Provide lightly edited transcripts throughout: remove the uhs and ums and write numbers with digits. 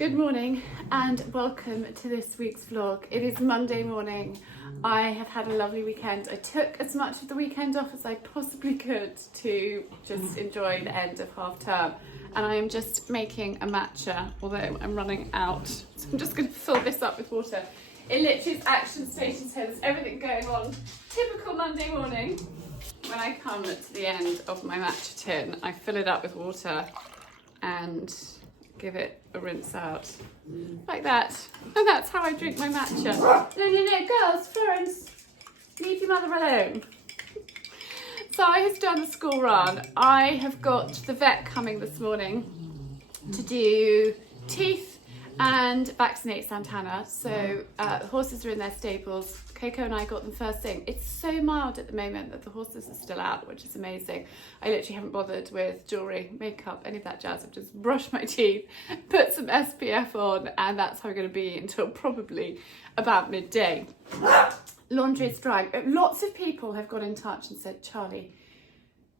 Good morning and welcome to this week's vlog. It is Monday morning. I have had a lovely weekend. I took as much of the weekend off as I possibly could to just enjoy the end of half term. And I am just making a matcha, although I'm running out. So I'm just going to fill this up with water. It literally is action stations here. There's everything going on. Typical Monday morning. When I come to the end of my matcha tin, I fill it up with water and give it a rinse out like that, and that's how I drink my matcha. No, girls, Florence, leave your mother alone. So I have done the school run. I have got the vet coming this morning to do teeth and vaccinate Santana. So the horses are in their stables. Coco and I got them first thing. It's so mild at the moment that the horses are still out, which is amazing. I literally haven't bothered with jewellery, makeup, any of that jazz. I've just brushed my teeth, put some SPF on, and that's how I'm going to be until probably about midday. Laundry is drying. Lots of people have got in touch and said, Charlie,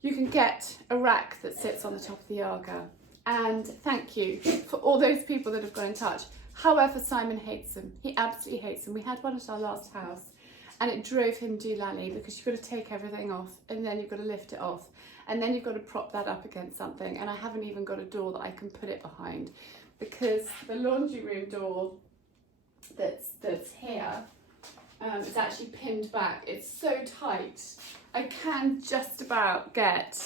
you can get a rack that sits on the top of the Yaga. And thank you for all those people that have got in touch. However, Simon hates them. He absolutely hates them. We had one at our last house and it drove him doolally because you've got to take everything off and then you've got to lift it off and then you've got to prop that up against something, and I haven't even got a door that I can put it behind because the laundry room door that's here is actually pinned back. It's so tight. I can just about get,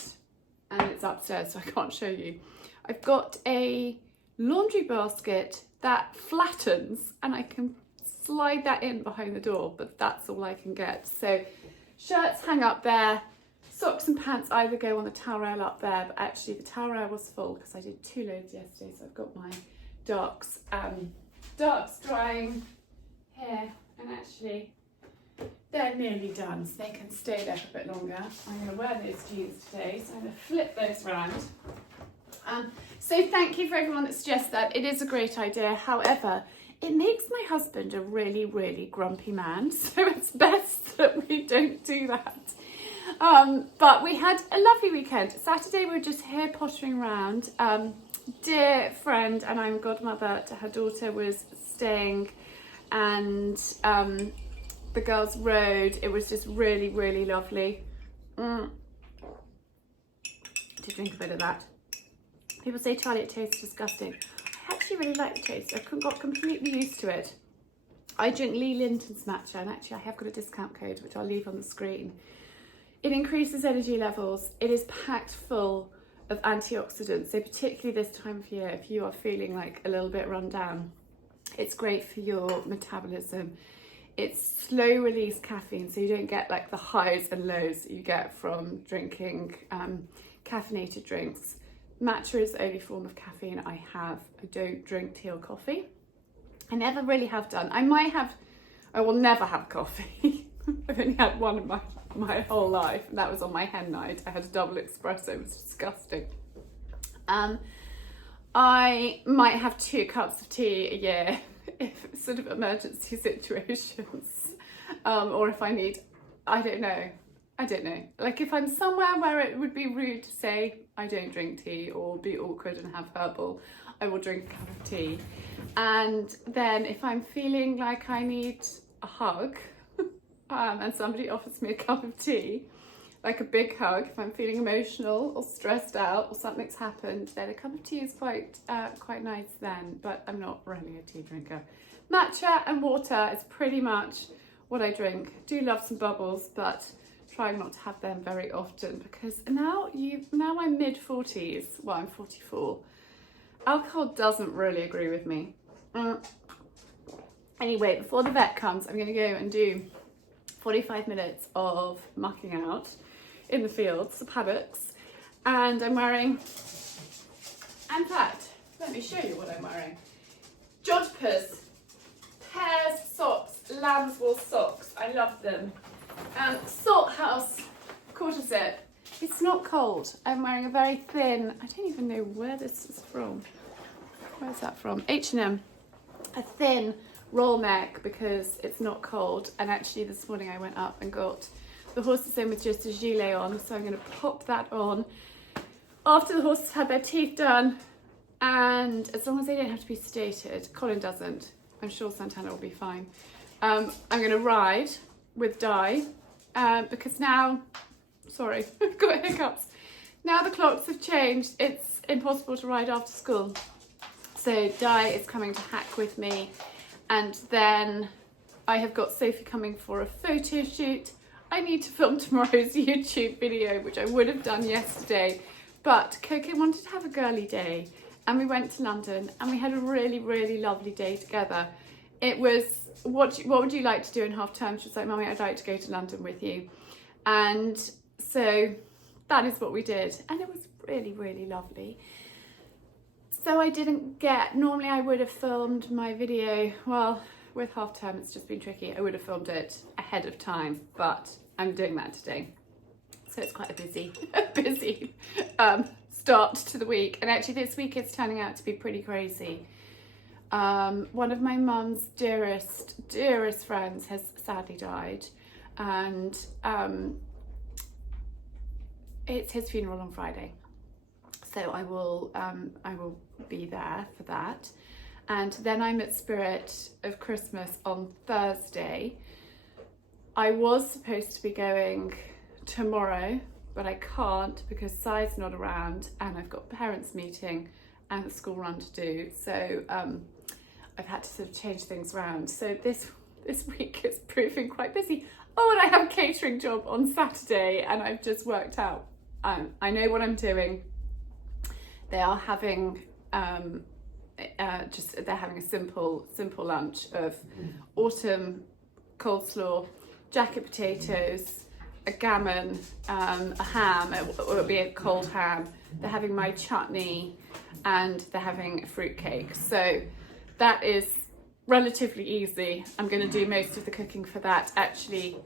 and it's upstairs so I can't show you. I've got a laundry basket that flattens and I can slide that in behind the door, but that's all I can get. So shirts hang up there, socks and pants either go on the towel rail up there, but actually the towel rail was full because I did 2 loads yesterday, so I've got my darks drying here, and actually they're nearly done, so they can stay there for a bit longer. I'm going to wear those jeans today, so I'm going to flip those around. So thank you for everyone that suggests that. It is a great idea. However, it makes my husband a really, really grumpy man. So it's best that we don't do that. But we had a lovely weekend. Saturday we were just here pottering around. Dear friend, and I'm godmother to her daughter, was staying, and the girls rode. It was just really, really lovely. To drink a bit of that. People say, Charlie, it tastes disgusting. I actually really like the taste. I got completely used to it. I drink Lee Linton's matcha, and actually I have got a discount code, which I'll leave on the screen. It increases energy levels. It is packed full of antioxidants. So particularly this time of year, if you are feeling like a little bit run down, it's great for your metabolism. It's slow release caffeine, so you don't get like the highs and lows that you get from drinking caffeinated drinks. Matcha is the only form of caffeine I have. I don't drink tea or coffee. I never really have done. I will never have coffee. I've only had one in my whole life, and that was on my hen night. I had a double espresso. It was disgusting. I might have 2 cups of tea a year if sort of emergency situations, or if I need, I don't know. Like if I'm somewhere where it would be rude to say I don't drink tea or be awkward and have herbal, I will drink a cup of tea. And then if I'm feeling like I need a hug and somebody offers me a cup of tea, like a big hug, if I'm feeling emotional or stressed out or something's happened, then a cup of tea is quite nice then, but I'm not really a tea drinker. Matcha and water is pretty much what I drink. Do love some bubbles, but trying not to have them very often because now I'm mid-40s. Well, I'm 44. Alcohol doesn't really agree with me. Anyway, before the vet comes, I'm going to go and do 45 minutes of mucking out in the fields, the paddocks, and I'm wearing, in fact, let me show you what I'm wearing. Jodhpurs, pears socks, lamb's wool socks. I love them. Salt House quarter zip. It's not cold. I'm wearing a very thin, I don't even know where this is from. Where's that from? H&M. A thin roll neck because it's not cold. And actually this morning I went up and got the horses in with just a gilet on. So I'm going to pop that on after the horses had their teeth done and as long as they don't have to be sedated, Colin doesn't, I'm sure Santana will be fine. I'm going to ride with Di because now, sorry, I've got hiccups. Now the clocks have changed, it's impossible to ride after school. So Di is coming to hack with me, and then I have got Sophie coming for a photo shoot. I need to film tomorrow's YouTube video, which I would have done yesterday, but Coco wanted to have a girly day and we went to London and we had a really, really lovely day together. It was, what would you like to do in half term? She was like, Mummy, I'd like to go to London with you. And so that is what we did. And it was really, really lovely. So I didn't get, normally I would have filmed my video, well, with half term it's just been tricky. I would have filmed it ahead of time, but I'm doing that today. So it's quite a busy start to the week. And actually this week it's turning out to be pretty crazy. One of my mum's dearest friends has sadly died, and it's his funeral on Friday. So I will be there for that. And then I'm at Spirit of Christmas on Thursday. I was supposed to be going tomorrow, but I can't because Si's not around and I've got parents meeting and a school run to do. So I've had to sort of change things around. So this week is proving quite busy. Oh, and I have a catering job on Saturday and I've just worked out. I know what I'm doing. They are having they're having a simple lunch of autumn coleslaw, jacket potatoes, a gammon, a ham, it'll be a cold ham. They're having my chutney and they're having a fruit cake. So that is relatively easy. I'm going to do most of the cooking for that. Actually,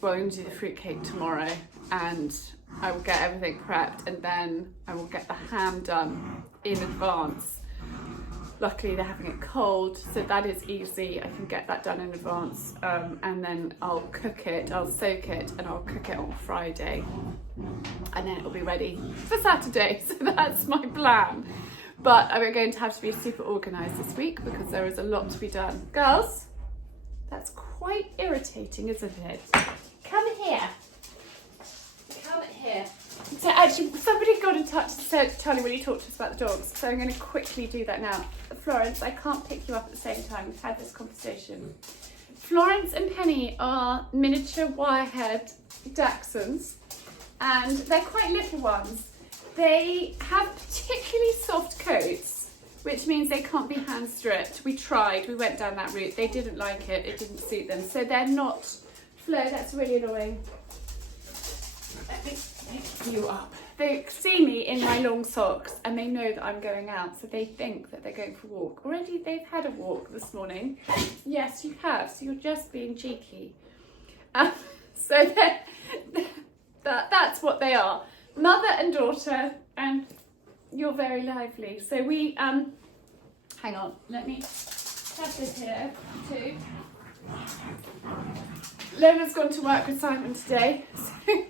well, I'm going to do the fruit cake tomorrow and I will get everything prepped and then I will get the ham done in advance. Luckily they're having it cold, so that is easy. I can get that done in advance, and then I'll cook it, I'll soak it and I'll cook it on Friday and then it'll be ready for Saturday. So that's my plan. But I'm going to have to be super organised this week because there is a lot to be done. Girls, that's quite irritating, isn't it? Come here. Come here. So actually, somebody got in touch and said, Charlie, will you talk to us about the dogs? So I'm going to quickly do that now. Florence, I can't pick you up at the same time. We've had this conversation. Florence and Penny are miniature wirehead Dachshunds, and they're quite little ones. They have particularly soft coats, which means they can't be hand stripped. We tried, we went down that route. They didn't like it, it didn't suit them. So they're not, Flo, that's really annoying. Let me pick you up. They see me in my long socks and they know that I'm going out, so they think that they're going for a walk. Already they've had a walk this morning. Yes, you have, so you're just being cheeky. So that's what they are. Mother and daughter, and you're very lively. So we, hang on, let me have this here too. Lena's gone to work with Simon today. So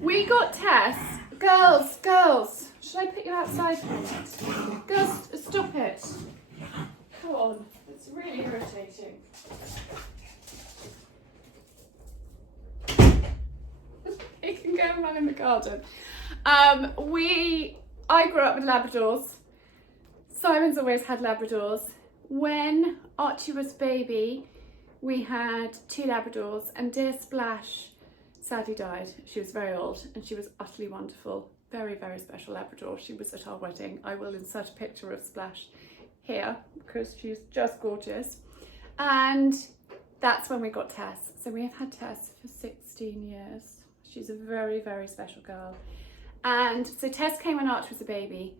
we got Tess. Girls, should I put you outside for a minute? Girls, stop it. Come on, it's really irritating. You can go and run in the garden. I grew up with Labradors. Simon's always had Labradors. When Archie was a baby, we had 2 Labradors, and dear Splash sadly died. She was very old and she was utterly wonderful. Very, very special Labrador. She was at our wedding. I will insert a picture of Splash here because she's just gorgeous. And that's when we got Tess. So we have had Tess for 16 years. She's a very, very special girl. And so Tess came when Archie was a baby.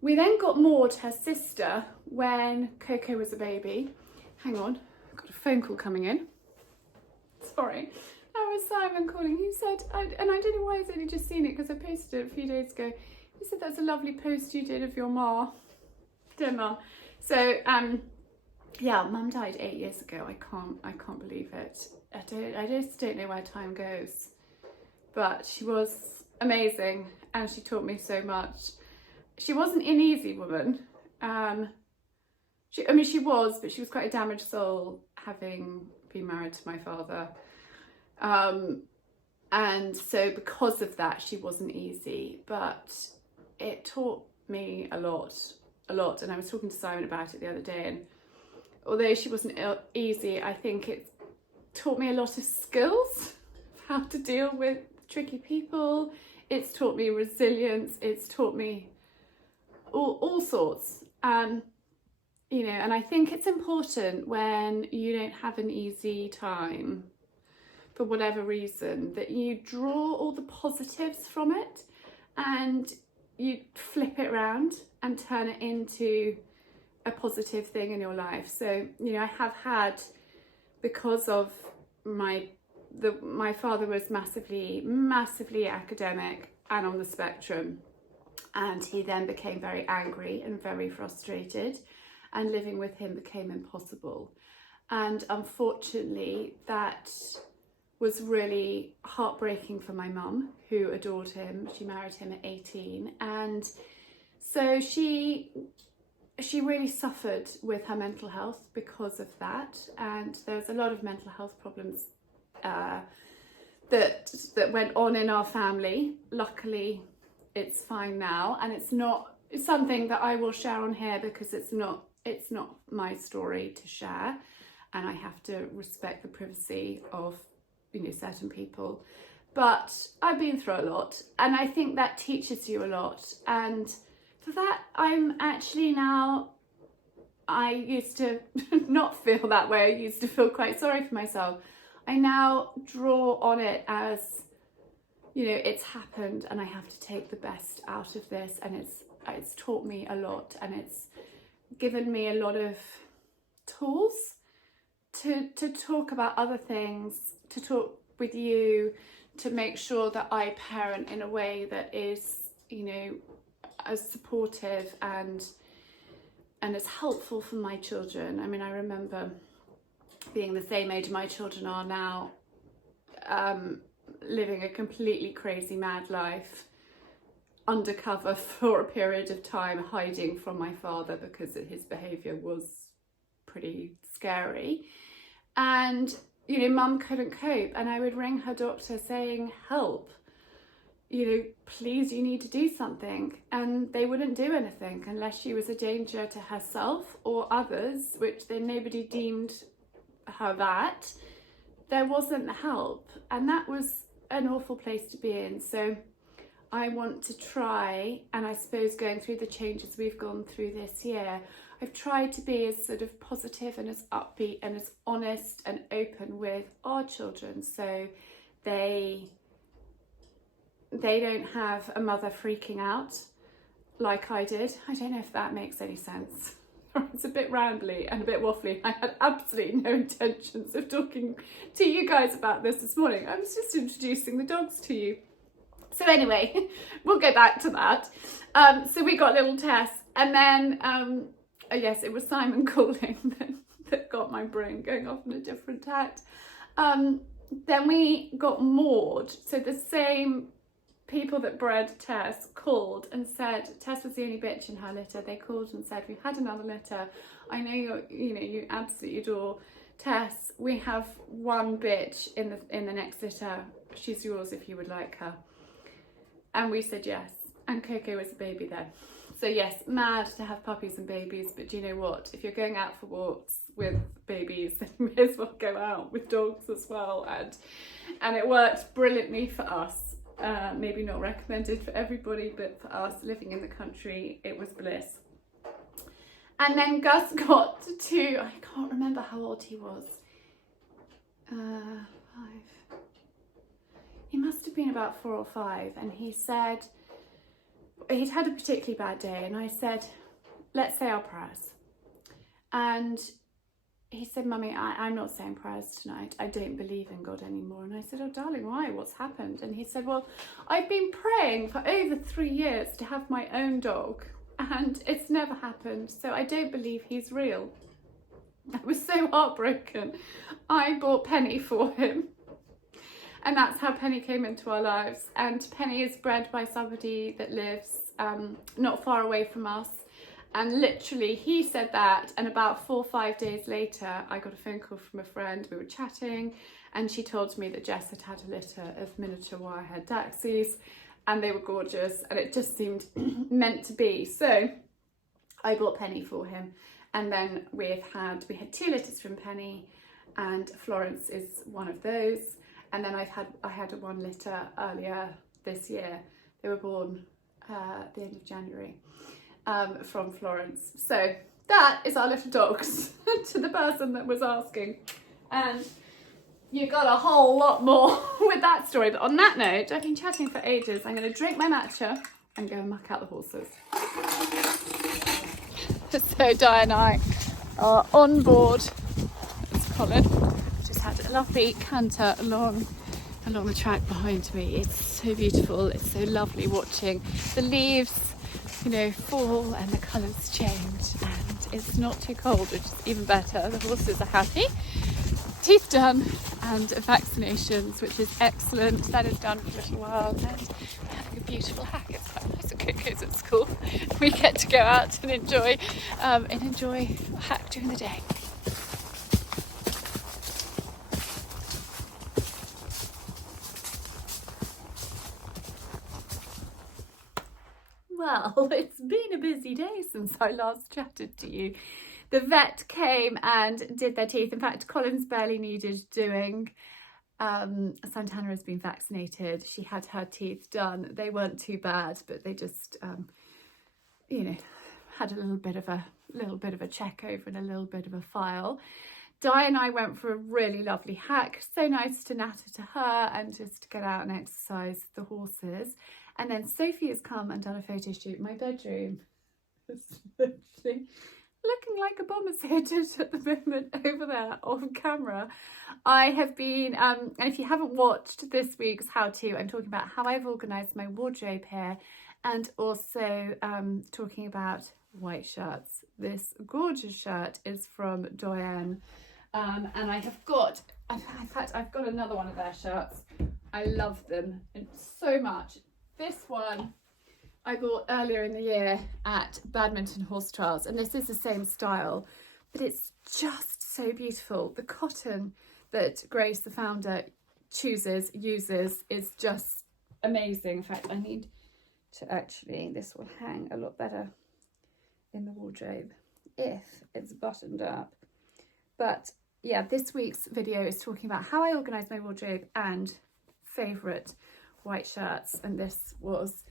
We then got Maud, her sister, when Coco was a baby. Hang on, I've got a phone call coming in. Sorry. That was Simon calling. He said, and I don't know why he's only just seen it because I posted it a few days ago. He said, that's a lovely post you did of your ma. Dear mum. So, yeah, mum died 8 years ago. I can't believe it. I just don't know where time goes. But she was amazing and she taught me so much. she wasn't an easy woman. She was, but she was quite a damaged soul, having been married to my father. And so because of that, she wasn't easy, but it taught me a lot. And I was talking to Simon about it the other day, and although she wasn't easy, I think it taught me a lot of skills of how to deal with tricky people. It's taught me resilience. It's taught me all sorts. You know, and I think it's important when you don't have an easy time, for whatever reason, that you draw all the positives from it and you flip it around and turn it into a positive thing in your life. So, you know, I have had, because of my father was massively academic and on the spectrum, and he then became very angry and very frustrated, and living with him became impossible. And unfortunately, that was really heartbreaking for my mum, who adored him. She married him at 18, and so she really suffered with her mental health because of that. And there was a lot of mental health problems that went on in our family. Luckily, it's fine now, and it's something that I will share on here because it's not my story to share, and I have to respect the privacy of, you know, certain people. But I've been through a lot, and I think that teaches you a lot. And for that, I'm actually now, I used to not feel that way. I used to feel quite sorry for myself. I now draw on it as, you know, it's happened and I have to take the best out of this, and it's taught me a lot, and it's given me a lot of tools to talk about other things, to talk with you, to make sure that I parent in a way that is, you know, as supportive and as helpful for my children. I mean, I remember being the same age my children are now, living a completely crazy mad life, undercover for a period of time, hiding from my father because his behaviour was pretty scary. And, you know, mum couldn't cope, and I would ring her doctor saying, help, you know, please, you need to do something. And they wouldn't do anything unless she was a danger to herself or others, which then nobody deemed her that. There wasn't the help, and that was an awful place to be in. So I want to try, and I suppose going through the changes we've gone through this year, I've tried to be as sort of positive and as upbeat and as honest and open with our children, so they don't have a mother freaking out like I did. I don't know if that makes any sense. It's a bit rambly and a bit waffly. I had absolutely no intentions of talking to you guys about this morning. I was just introducing the dogs to you. So anyway, we'll go back to that. So we got little Tess, and then, oh yes, it was Simon calling that got my brain going off on a different tact. Then we got Maud. So the same people that bred Tess called and said Tess was the only bitch in her litter. They called and said, we've had another litter. I know you absolutely adore Tess. We have one bitch in the next litter. She's yours if you would like her. And we said yes, and Coco was a baby then. So yes, mad to have puppies and babies, but do you know what? If you're going out for walks with babies, then you may as well go out with dogs as well. And it worked brilliantly for us. Maybe not recommended for everybody, but for us living in the country, it was bliss. And then Gus got to, I can't remember how old he was. 5. He must have been about 4 or 5, and he said he'd had a particularly bad day, and I said, let's say our prayers. And he said, Mummy, I'm not saying prayers tonight. I don't believe in God anymore. And I said, oh darling, why? What's happened? And he said, well, I've been praying for over 3 years to have my own dog, and it's never happened, so I don't believe he's real. I was so heartbroken. I bought Penny for him. And that's how Penny came into our lives. And Penny is bred by somebody that lives not far away from us. And literally he said that, and about 4 or 5 days later I got a phone call from a friend. We were chatting and she told me that Jess had a litter of miniature wire-haired Dachshunds and they were gorgeous and it just seemed meant to be. So I bought Penny for him, and then we had 2 litters from Penny, and Florence is one of those. And then I had 1 litter earlier this year. They were born at the end of January from Florence. So that is our little dogs to the person that was asking. And you got a whole lot more with that story. But on that note, I've been chatting for ages. I'm going to drink my matcha and go and muck out the horses. So Di and I are on board. That's Colin. Just had a lovely canter along the track behind me. It's so beautiful. It's so lovely watching the leaves, you know, fall and the colours change, and it's not too cold, which is even better. The horses are happy. Teeth done and vaccinations, which is excellent. That is done for a little while, and we're having a beautiful hack. It's quite nice at Coco's at school. We get to go out and enjoy a hack during the day. Well, it's been a busy day since I last chatted to you. The vet came and did their teeth. In fact, Colin's barely needed doing. Santana has been vaccinated. She had her teeth done. They weren't too bad, but they just, you know, had a little bit of a check over and a little bit of a file. Di and I went for a really lovely hack. So nice to natter to her and just to get out and exercise the horses. And then Sophie has come and done a photo shoot in my bedroom. It's literally looking like a bomber's headed at the moment over there on camera. I have been, and if you haven't watched this week's how-to, I'm talking about how I've organised my wardrobe here, and also talking about white shirts. This gorgeous shirt is from Doyen, and I have got, in fact, I've got another one of their shirts. I love them so much. This one I bought earlier in the year at Badminton Horse Trials, and this is the same style, but it's just so beautiful. The cotton that Grace, the founder, uses is just amazing. In fact, I need to actually, this will hang a lot better in the wardrobe if it's buttoned up. But yeah, this week's video is talking about how I organise my wardrobe and favourite white shirts, and this was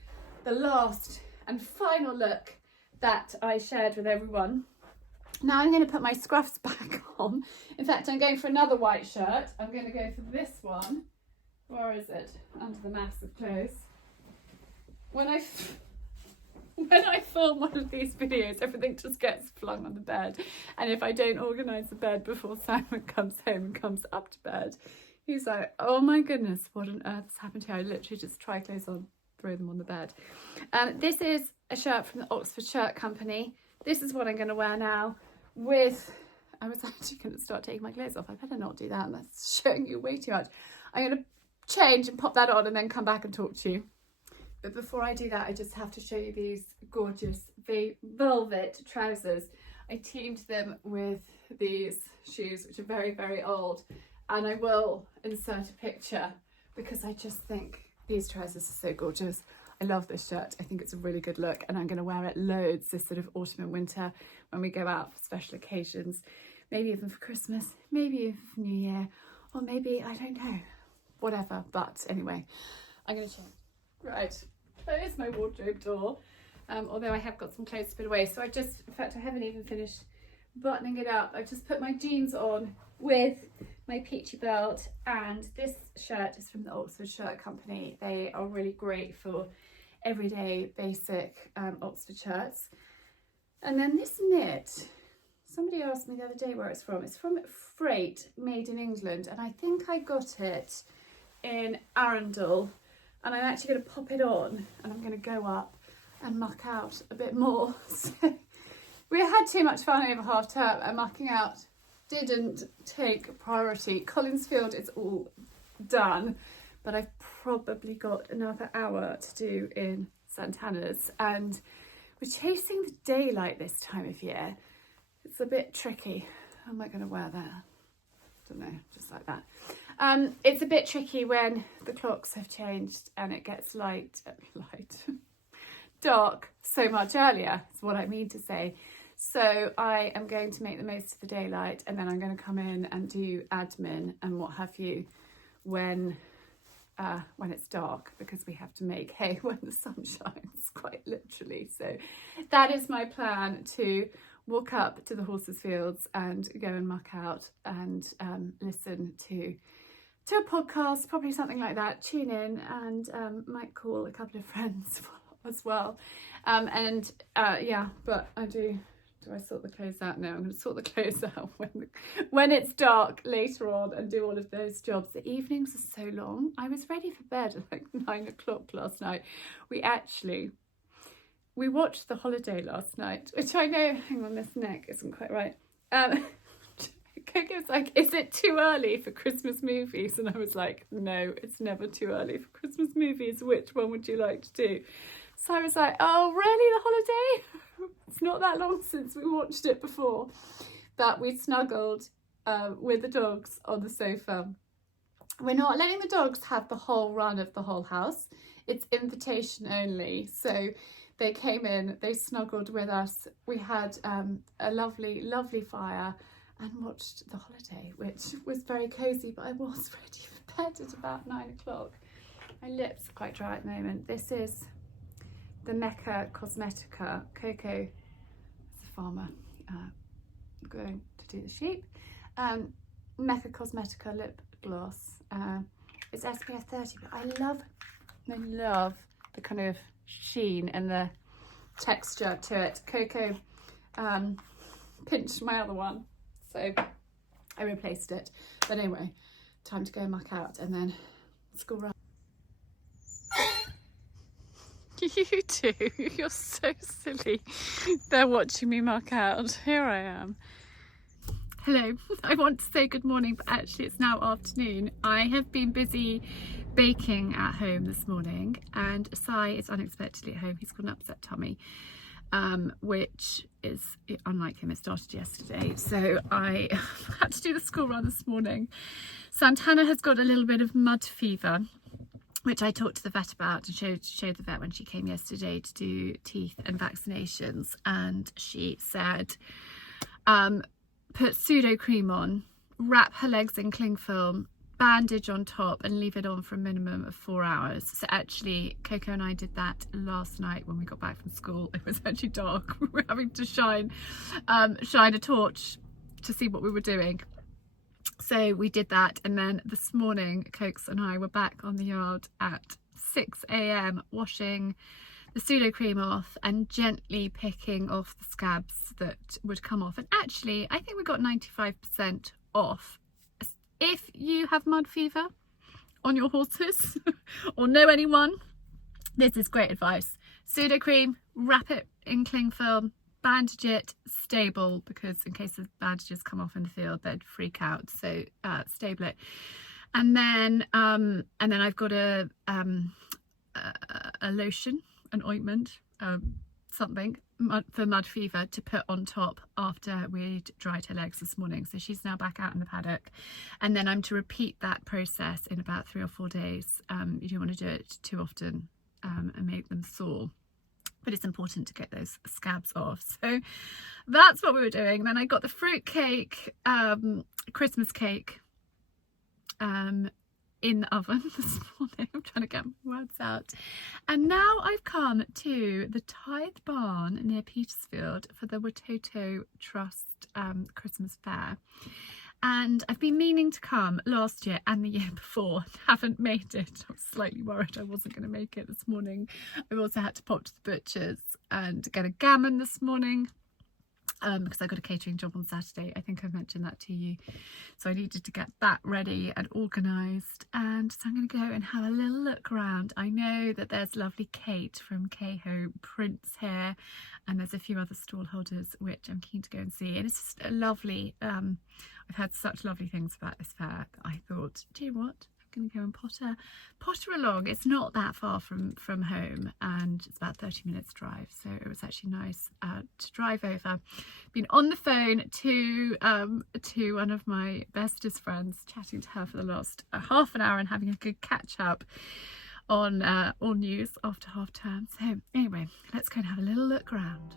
the last and final look that I shared with everyone. Now I'm going to put my scruffs back on. In fact, I'm going for another white shirt. I'm going to go for this one. Where is it? Under the mass of clothes. When I film one of these videos, everything just gets flung on the bed. And if I don't organise the bed before Simon comes home and comes up to bed, he's like, oh my goodness, what on earth has happened here? I literally just try clothes on, throw them on the bed. This is a shirt from the Oxford Shirt Company. This is what I'm going to wear now with, I was actually going to start taking my clothes off. I better not do that. That's showing you way too much. I'm going to change and pop that on and then come back and talk to you. But before I do that, I just have to show you these gorgeous velvet trousers. I teamed them with these shoes, which are very, very old. And I will insert a picture because I just think these trousers are so gorgeous. I love this shirt. I think it's a really good look, and I'm going to wear it loads this sort of autumn and winter when we go out for special occasions, maybe even for Christmas, maybe even for New Year, or maybe, I don't know, whatever. But anyway, I'm going to change. Right, close my wardrobe door, although I have got some clothes to put away. So in fact, I haven't even finished buttoning it up. I just put my jeans on with my peachy belt, and this shirt is from the Oxford Shirt Company. They are really great for everyday basic Oxford shirts. And then this knit, somebody asked me the other day where it's from. It's from Freight, made in England, and I think I got it in Arundel, and I'm actually going to pop it on and I'm going to go up and muck out a bit more. So we had too much fun over half term, and mucking out didn't take priority. Collinsfield is all done, but I've probably got another hour to do in Santana's, and we're chasing the daylight this time of year. It's a bit tricky. How am I going to wear that? Don't know, just like that. It's a bit tricky when the clocks have changed and it gets dark so much earlier, is what I mean to say. So I am going to make the most of the daylight, and then I'm going to come in and do admin and what have you when it's dark, because we have to make hay when the sun shines, quite literally. So that is my plan, to walk up to the horses' fields and go and muck out and listen to a podcast, probably something like that, tune in, and might call a couple of friends as well. But do I sort the clothes out? No, I'm going to sort the clothes out when it's dark later on and do all of those jobs. The evenings are so long. I was ready for bed at like 9 o'clock last night. We watched The Holiday last night, which I know, hang on, this neck isn't quite right. Coco was like, is it too early for Christmas movies? And I was like, no, it's never too early for Christmas movies. Which one would you like to do? So I was like, oh, really, The Holiday? It's not that long since we watched it before. But we snuggled with the dogs on the sofa. We're not letting the dogs have the whole run of the whole house. It's invitation only. So they came in, they snuggled with us. We had a lovely, lovely fire and watched The Holiday, which was very cosy, but I was ready for bed at about 9 o'clock. My lips are quite dry at the moment. This is the Mecca Cosmetica. Coco is a farmer going to do the sheep. Mecca Cosmetica lip gloss. It's SPF 30, but I love the kind of sheen and the texture to it. Coco pinched my other one, so I replaced it. But anyway, time to go muck out and then school run. You too, you're so silly. They're watching me muck out. Here I am. Hello, I want to say good morning, but actually it's now afternoon. I have been busy baking at home this morning, and Sai is unexpectedly at home. He's got an upset tummy, which is unlike him. It started yesterday, so I had to do the school run this morning. Santana has got a little bit of mud fever, which I talked to the vet about and showed the vet when she came yesterday to do teeth and vaccinations, and she said put pseudo cream on, wrap her legs in cling film, bandage on top, and leave it on for a minimum of 4 hours. So actually Coco and I did that last night when we got back from school. It was actually dark. We were having to shine a torch to see what we were doing. So we did that, and then this morning Cokes and I were back on the yard at 6 a.m. washing the pseudo cream off and gently picking off the scabs that would come off. And actually I think we got 95% off. If you have mud fever on your horses or know anyone, this is great advice. Pseudo cream, wrap it in cling film, bandage it, stable, because in case the bandages come off in the field they'd freak out, so stable it. And then I've got a lotion, an ointment, something for mud fever to put on top after we'd dried her legs this morning. So she's now back out in the paddock, and then I'm to repeat that process in about 3 or 4 days. You don't want to do it too often and make them sore, but it's important to get those scabs off. So that's what we were doing. Then I got the fruit cake, Christmas cake, in the oven this morning. I'm trying to get my words out. And now I've come to the Tithe Barn near Petersfield for the Watoto Trust Christmas fair. And I've been meaning to come last year and the year before, haven't made it. I was slightly worried I wasn't going to make it this morning. I've also had to pop to the butcher's and get a gammon this morning, because I got a catering job on Saturday. I think I mentioned that to you. So I needed to get that ready and organised. And so I'm going to go and have a little look around. I know that there's lovely Kate from Kehoe Prints here, and there's a few other stallholders which I'm keen to go and see. And it's just a lovely, I've heard such lovely things about this fair that I thought, do you know what? Gonna go and potter along. It's not that far from home, and it's about 30 minutes drive, so it was actually nice to drive over. Been on the phone to one of my bestest friends, chatting to her for the last half an hour and having a good catch up on all news after half term. So anyway, let's go and have a little look around.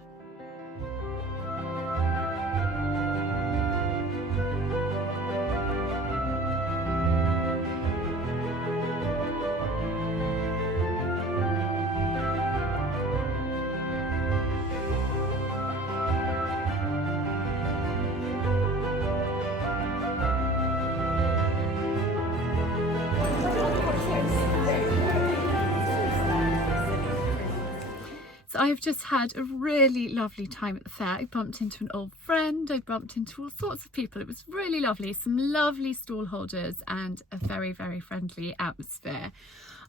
So I've just had a really lovely time at the fair. I bumped into an old friend, I bumped into all sorts of people. It was really lovely, some lovely stall holders and a very, very friendly atmosphere.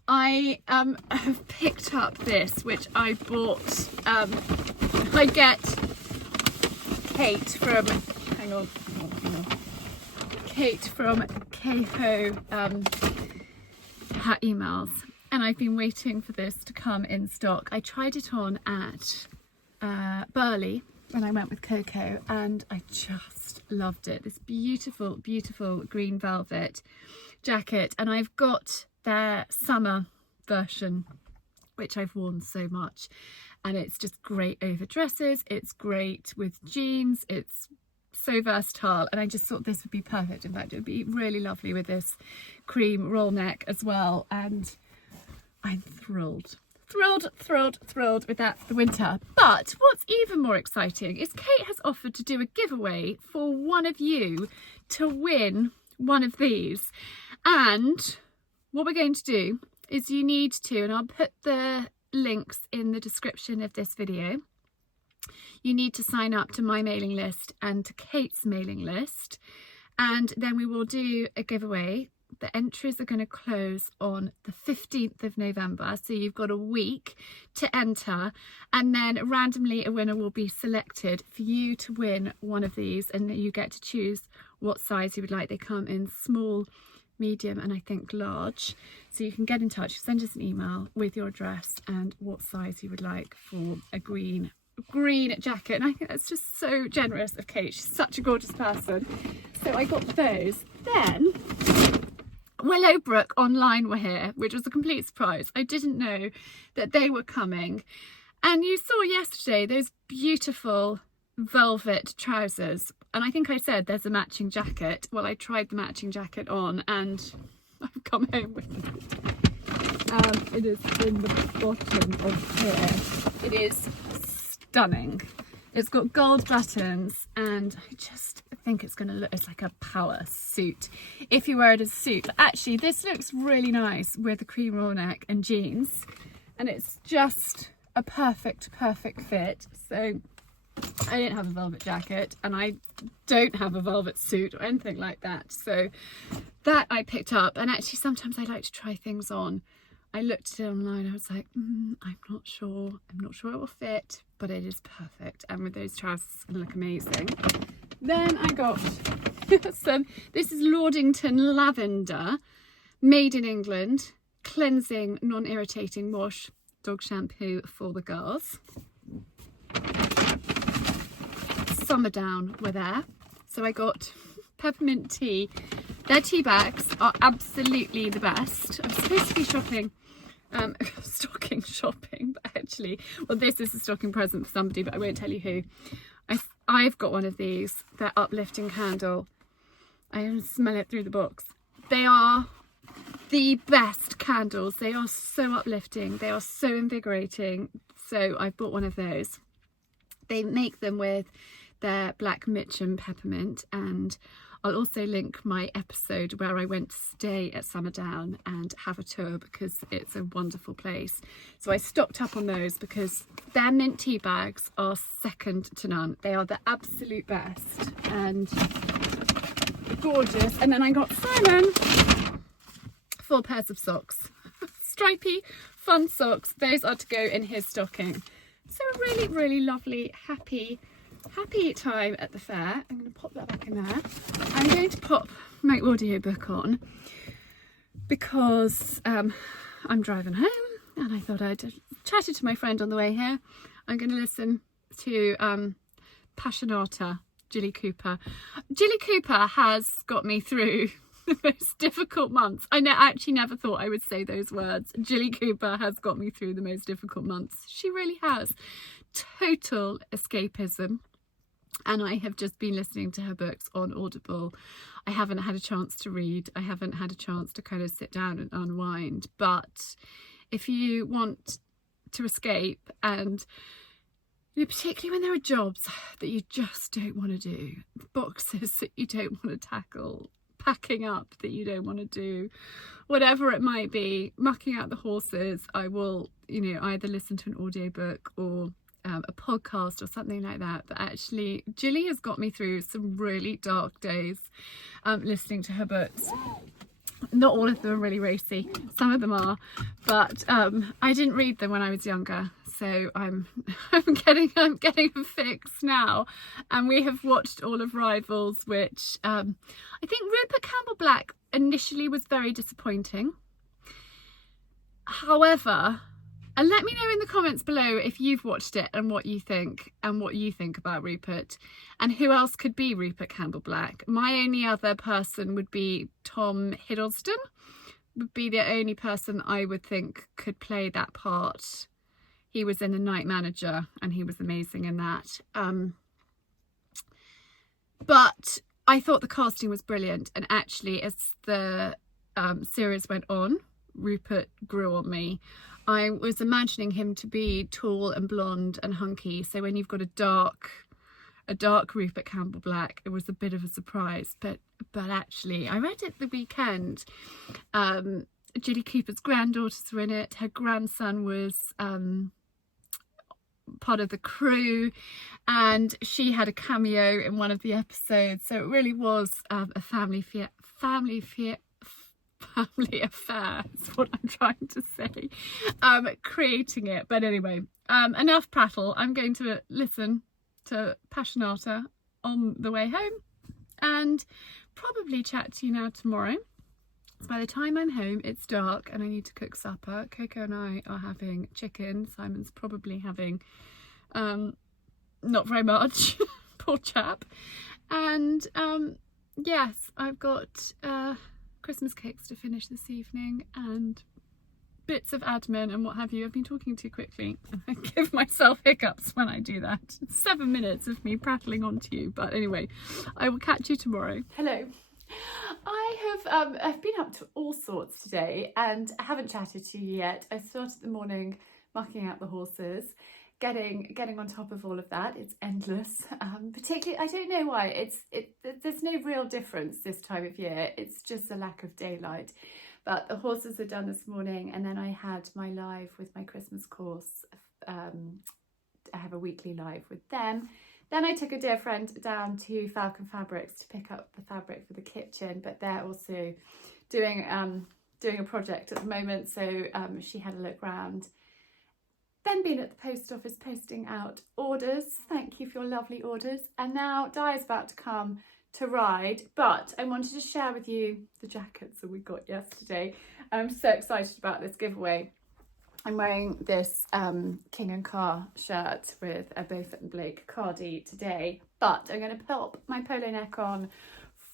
I have picked up this, which I bought. I get Kate from, hang on. Kate from Keho, her emails. And I've been waiting for this to come in stock. I tried it on at Burley when I went with Coco, and I just loved it. This beautiful, beautiful green velvet jacket. And I've got their summer version, which I've worn so much. And it's just great over dresses. It's great with jeans. It's so versatile, and I just thought this would be perfect. In fact, it would be really lovely with this cream roll neck as well. And I'm thrilled with that for the winter. But what's even more exciting is Kate has offered to do a giveaway for one of you to win one of these. And what we're going to do is you need to, and I'll put the links in the description of this video, you need to sign up to my mailing list and to Kate's mailing list, and then we will do a giveaway. The entries are going to close on the 15th of November, so you've got a week to enter, and then randomly a winner will be selected for you to win one of these, and you get to choose what size you would like. They come in small, medium, and I think large, so you can get in touch, send us an email with your address and what size you would like for a green jacket. And I think that's just so generous of Kate. She's such a gorgeous person. So I got those. Then Willowbrook online were here, which was a complete surprise. I didn't know that they were coming. And you saw yesterday those beautiful velvet trousers, and I think I said there's a matching jacket. Well, I tried the matching jacket on and I've come home with it. It is in the bottom of here. It is stunning. It's got gold buttons, and I just think it's going to look, it's like a power suit if you wear it as a suit. But actually this looks really nice with the cream roll neck and jeans, and it's just a perfect fit. So I didn't have a velvet jacket, and I don't have a velvet suit or anything like that, so that I picked up. And actually sometimes I like to try things on. I looked at it online, I was like, I'm not sure it will fit, but it is perfect. And with those trousers, it's gonna look amazing. Then I got some, this is Lordington Lavender, made in England, cleansing, non-irritating wash dog shampoo for the girls. Summerdown were there. So I got peppermint tea. Their tea bags are absolutely the best. I'm supposed to be shopping, stocking shopping, but actually, well, this is a stocking present for somebody, but I won't tell you who. I've got one of these. They're uplifting candle. I can smell it through the box. They are the best candles. They are so uplifting. They are so invigorating. So I bought one of those. They make them with their Black Mitcham peppermint, and I'll also link my episode where I went to stay at Summerdown and have a tour, because it's a wonderful place. So I stocked up on those because their mint tea bags are second to none. They are the absolute best and gorgeous. And then I got Simon 4 pairs of socks. Stripy, fun socks. Those are to go in his stocking. So a really, really lovely, happy time at the fair. I'm going to pop that back in there. I'm going to pop my audiobook on. because I'm driving home and I thought I'd chatted to my friend on the way here. I'm going to listen to Passionata, Jilly Cooper. Jilly Cooper has got me through the most difficult months. I actually never thought I would say those words. Jilly Cooper has got me through the most difficult months. She really has. Total escapism. And I have just been listening to her books on Audible. I haven't had a chance to read. I haven't had a chance to kind of sit down and unwind. But if you want to escape, and particularly when there are jobs that you just don't want to do, boxes that you don't want to tackle, packing up that you don't want to do, whatever it might be, mucking out the horses, I will, either listen to an audiobook or a podcast or something like that. But actually, Jilly has got me through some really dark days listening to her books. Not all of them are really racy, some of them are, but I didn't read them when I was younger, so I'm getting a fix now. And we have watched all of Rivals, which I think Rupert Campbell-Black initially was very disappointing. However, and let me know in the comments below if you've watched it and what you think about Rupert, and who else could be Rupert Campbell-Black. My only other person would be Tom Hiddleston, would be the only person I would think could play that part. He was in The Night Manager and he was amazing in that. But I thought the casting was brilliant, and actually as the series went on, Rupert grew on me. I was imagining him to be tall and blonde and hunky, so when you've got a dark Rupert Campbell-Black, it was a bit of a surprise. But actually, I read it the weekend. Jilly Cooper's granddaughters were in it. Her grandson was part of the crew, and she had a cameo in one of the episodes. So it really was a family affair is what I'm trying to say, creating it. But anyway, enough prattle. I'm going to listen to Passionata on the way home and probably chat to you now tomorrow. So by the time I'm home, it's dark and I need to cook supper. Coco and I are having chicken. Simon's probably having not very much. Poor chap. And yes, I've got Christmas cakes to finish this evening and bits of admin and what have you. I've been talking too quickly. I give myself hiccups when I do that. 7 minutes of me prattling on to you. But anyway, I will catch you tomorrow. Hello. I've been up to all sorts today and I haven't chatted to you yet. I started the morning mucking out the horses, getting on top of all of that. It's endless. Particularly, I don't know why. There's no real difference this time of year. It's just a lack of daylight. But the horses are done this morning, and then I had my live with my Christmas course. I have a weekly live with them. Then I took a dear friend down to Falcon Fabrics to pick up the fabric for the kitchen, but they're also doing a project at the moment, so she had a look round. Then been at the post office posting out orders. Thank you for your lovely orders. And now Di is about to come to ride, but I wanted to share with you the jackets that we got yesterday. I'm so excited about this giveaway. I'm wearing this King and Carr shirt with a Beaufort and Blake cardi today, but I'm going to pop my polo neck on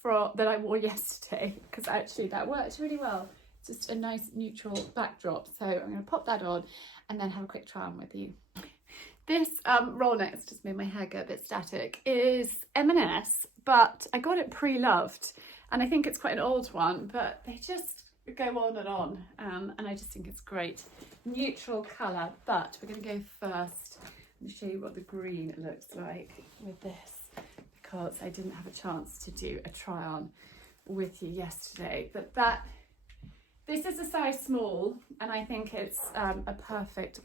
that I wore yesterday, because actually that worked really well. It's just a nice neutral backdrop, so I'm going to pop that on and then have a quick try on with you. This roll neck's just made my hair go a bit static, is M&S, but I got it pre-loved, and I think it's quite an old one, but they just go on and on, and I just think it's great. Neutral colour, but we're going to go first and show you what the green looks like with this, because I didn't have a chance to do a try on with you yesterday. But this is a size small, and I think it's a perfect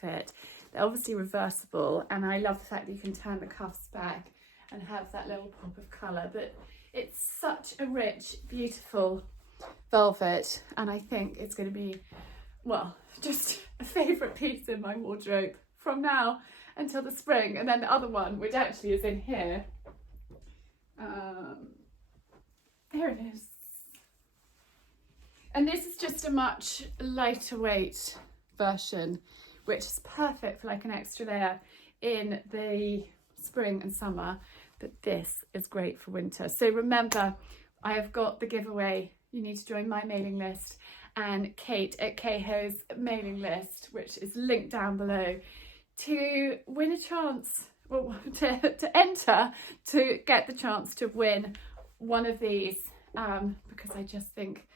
fit. They're obviously reversible, and I love the fact that you can turn the cuffs back and have that little pop of colour. But it's such a rich, beautiful velvet, and I think it's going to be, well, just a favourite piece in my wardrobe from now until the spring. And then the other one, which actually is in here, there it is. And this is just a much lighter weight version, which is perfect for like an extra layer in the spring and summer, but this is great for winter. So remember, I have got the giveaway. You need to join my mailing list and Kate at Kayho's mailing list, which is linked down below, to win a chance, well, to enter, to get the chance to win one of these, because I just think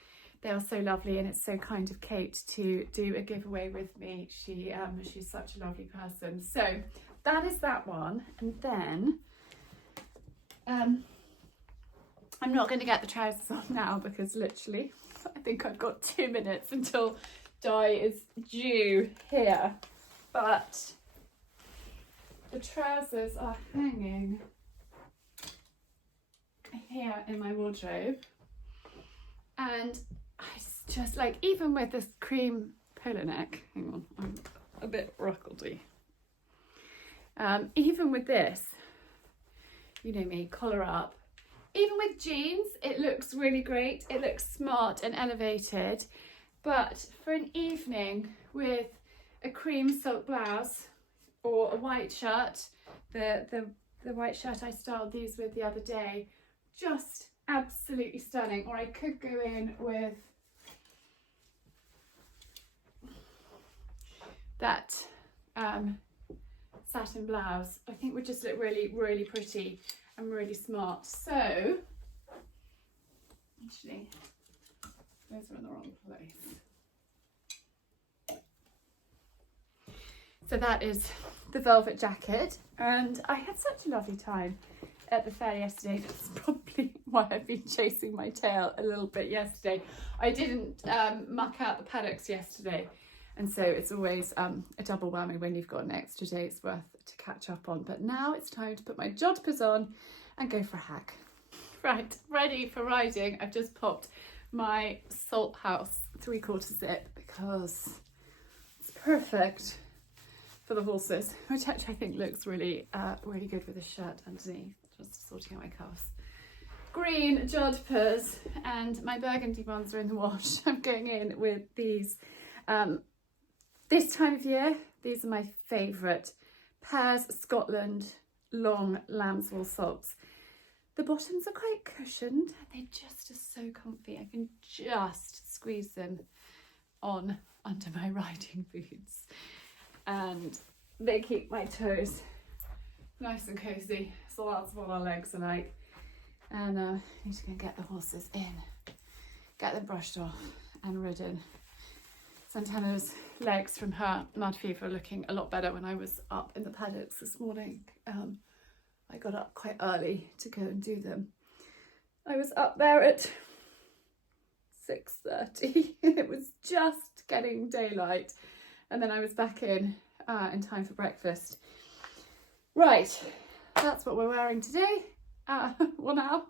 they are so lovely, and it's so kind of Kate to do a giveaway with me. She's such a lovely person. So that is that one. And then I'm not going to get the trousers on now because literally I think I've got 2 minutes until Di is due here, but the trousers are hanging here in my wardrobe, and I just like, even with this cream polo neck, hang on, I'm a bit ruckledy, even with this, you know me, collar up, even with jeans, it looks really great. It looks smart and elevated. But for an evening with a cream silk blouse or a white shirt, the white shirt I styled these with the other day, just absolutely stunning. Or I could go in with that satin blouse. I think would just look really, really pretty and really smart. So actually, those are in the wrong place. So that is the velvet jacket, and I had such a lovely time at the fair yesterday. That's probably why I've been chasing my tail a little bit yesterday. I didn't muck out the paddocks yesterday, and so it's always a double whammy when you've got an extra day's worth to catch up on. But now it's time to put my jodhpurs on and go for a hack. Right, ready for riding. I've just popped my Salt House 3/4 zip because it's perfect for the horses, which actually I think looks really, really good with a shirt underneath. Just sorting out my cuffs. Green jodhpurs, and my burgundy ones are in the wash. I'm going in with these. This time of year, these are my favourite. Pears Scotland long lambswool socks. The bottoms are quite cushioned. They just are so comfy. I can just squeeze them on under my riding boots, and they keep my toes nice and cozy. So that's what our legs are like. And I need to go and get the horses in, get them brushed off and ridden. Santana's legs from her mud fever are looking a lot better. When I was up in the paddocks this morning, I got up quite early to go and do them. I was up there at 6:30. It was just getting daylight, and then I was back in time for breakfast. Right, that's what we're wearing today. Well, now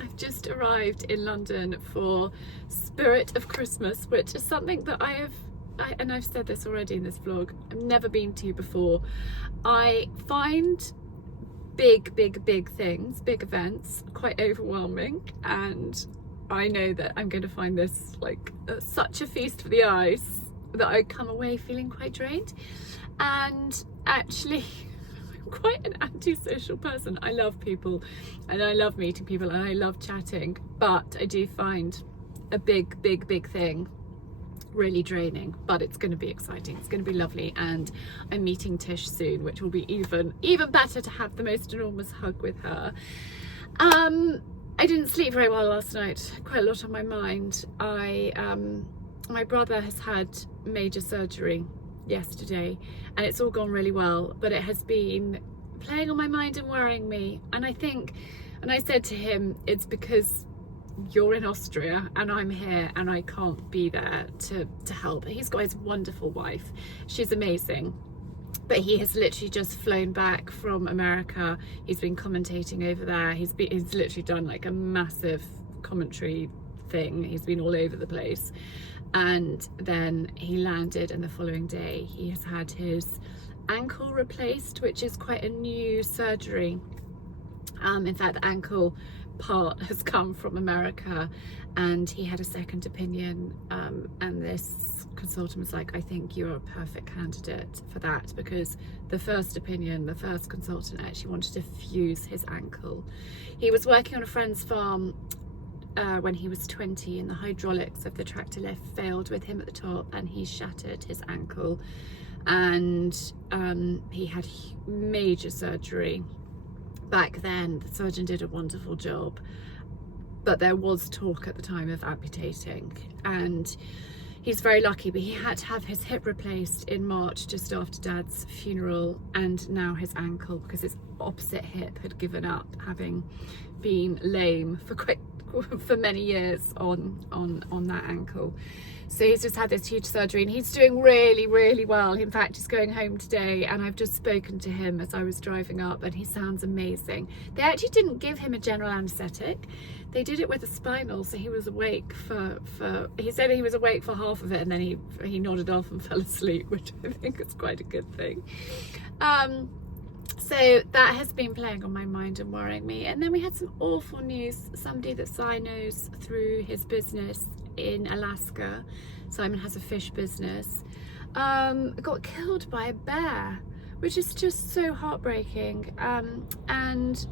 I've just arrived in London for Spirit of Christmas, which is something that and I've said this already in this vlog, I've never been to before. I find big things, big events, quite overwhelming, and I know that I'm going to find this like such a feast for the eyes that I come away feeling quite drained. And actually, I'm quite an antisocial person. I love people and I love meeting people and I love chatting, but I do find a big thing really draining. But it's going to be exciting, it's going to be lovely, and I'm meeting Tish soon, which will be even better to have the most enormous hug with her. I didn't sleep very well last night, quite a lot on my mind. My brother has had major surgery yesterday and it's all gone really well, but it has been playing on my mind and worrying me. And I think, and I said to him, it's because you're in Austria and I'm here and I can't be there to help. He's got his wonderful wife, she's amazing, but he has literally just flown back from America. He's been commentating over there. He's literally done like a massive commentary thing. He's been all over the place, and then he landed, and the following day he has had his ankle replaced, which is quite a new surgery. In fact, the ankle part has come from America, and he had a second opinion, and this consultant was like, I think you're a perfect candidate for that, because the first opinion, the first consultant actually wanted to fuse his ankle. He was working on a friend's farm when he was 20, and the hydraulics of the tractor lift failed with him at the top, and he shattered his ankle, and he had major surgery. Back then the surgeon did a wonderful job, but there was talk at the time of amputating, and he's very lucky, but he had to have his hip replaced in March just after Dad's funeral, and now his ankle, because his opposite hip had given up, having been lame for many years on that ankle. So he's just had this huge surgery, and he's doing really, really well. In fact, he's going home today, and I've just spoken to him as I was driving up, and he sounds amazing. They actually didn't give him a general anaesthetic. They did it with a spinal, so he was awake he said he was awake for half of it, and then he nodded off and fell asleep, which I think is quite a good thing. So that has been playing on my mind and worrying me. And then we had some awful news. Somebody that Si knows through his business in Alaska, Simon has a fish business, got killed by a bear, which is just so heartbreaking. And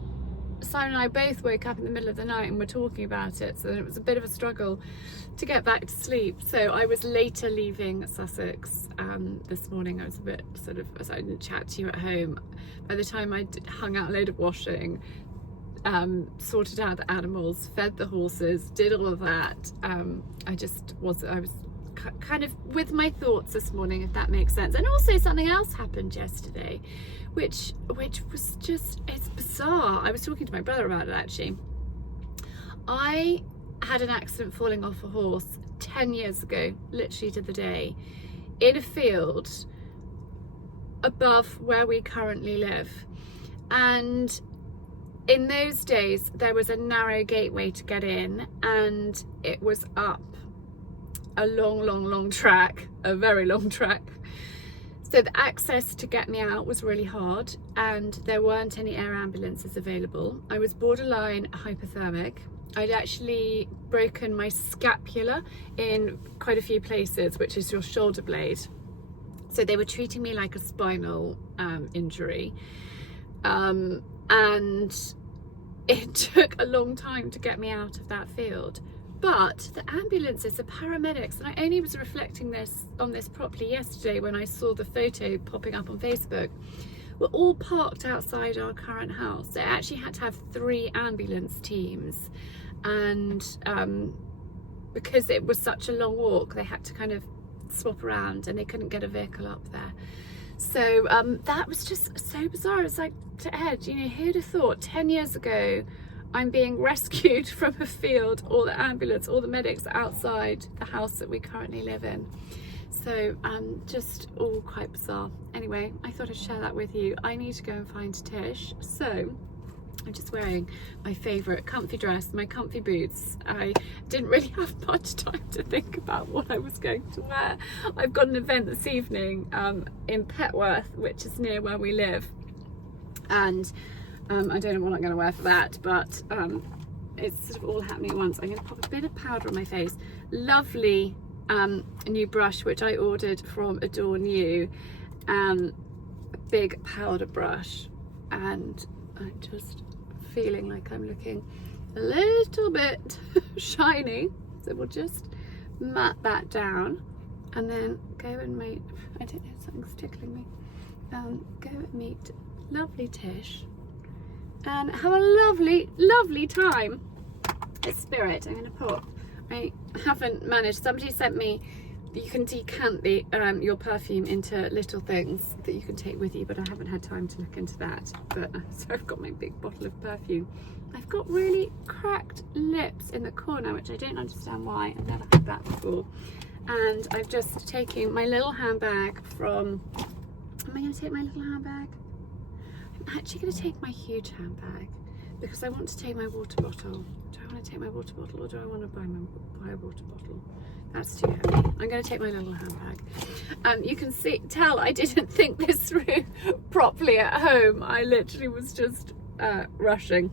Simon and I both woke up in the middle of the night and were talking about it, so it was a bit of a struggle to get back to sleep. So I was later leaving Sussex this morning. I was a bit sort of, as I didn't chat to you at home, by the time I hung out a load of washing, sorted out the animals, fed the horses, did all of that, I was kind of with my thoughts this morning, if that makes sense. And also something else happened yesterday, which was just, it's bizarre. I was talking to my brother about it actually. I had an accident falling off a horse 10 years ago, literally to the day, in a field above where we currently live. And in those days there was a narrow gateway to get in, and it was up a long track, a very long track. So the access to get me out was really hard, and there weren't any air ambulances available. I was borderline hypothermic. I'd actually broken my scapula in quite a few places, which is your shoulder blade. So they were treating me like a spinal injury. And it took a long time to get me out of that field. But the ambulances, the paramedics, and I only was reflecting on this properly yesterday when I saw the photo popping up on Facebook, were all parked outside our current house. They actually had to have 3 ambulance teams, and because it was such a long walk, they had to kind of swap around, and they couldn't get a vehicle up there. So that was just so bizarre. It's like, to Ed, you know, who'd have thought 10 years ago I'm being rescued from a field, all the ambulance, all the medics outside the house that we currently live in. So just all quite bizarre. Anyway, I thought I'd share that with you. I need to go and find Tish, so I'm just wearing my favourite comfy dress, my comfy boots. I didn't really have much time to think about what I was going to wear. I've got an event this evening in Petworth, which is near where we live, and I don't know what I'm going to wear for that, but it's sort of all happening at once. I'm going to pop a bit of powder on my face. Lovely new brush, which I ordered from Adore New, a big powder brush, and I'm just feeling like I'm looking a little bit shiny, so we'll just mat that down and then go and meet, I don't know, something's tickling me, go and meet lovely Tish and have a lovely time at Spirit. I'm going to put, I haven't managed, somebody sent me, you can decant the your perfume into little things that you can take with you, but I haven't had time to look into that. But so I've got my big bottle of perfume. I've got really cracked lips in the corner, which I don't understand why. I've never had that before. And I've just taken my little handbag from, am I going to take my little handbag? I'm actually going to take my huge handbag because I want to take my water bottle. Do I want to take my water bottle, or do I want to buy a water bottle? That's too heavy. I'm going to take my little handbag. You can tell I didn't think this through properly at home. I literally was just rushing.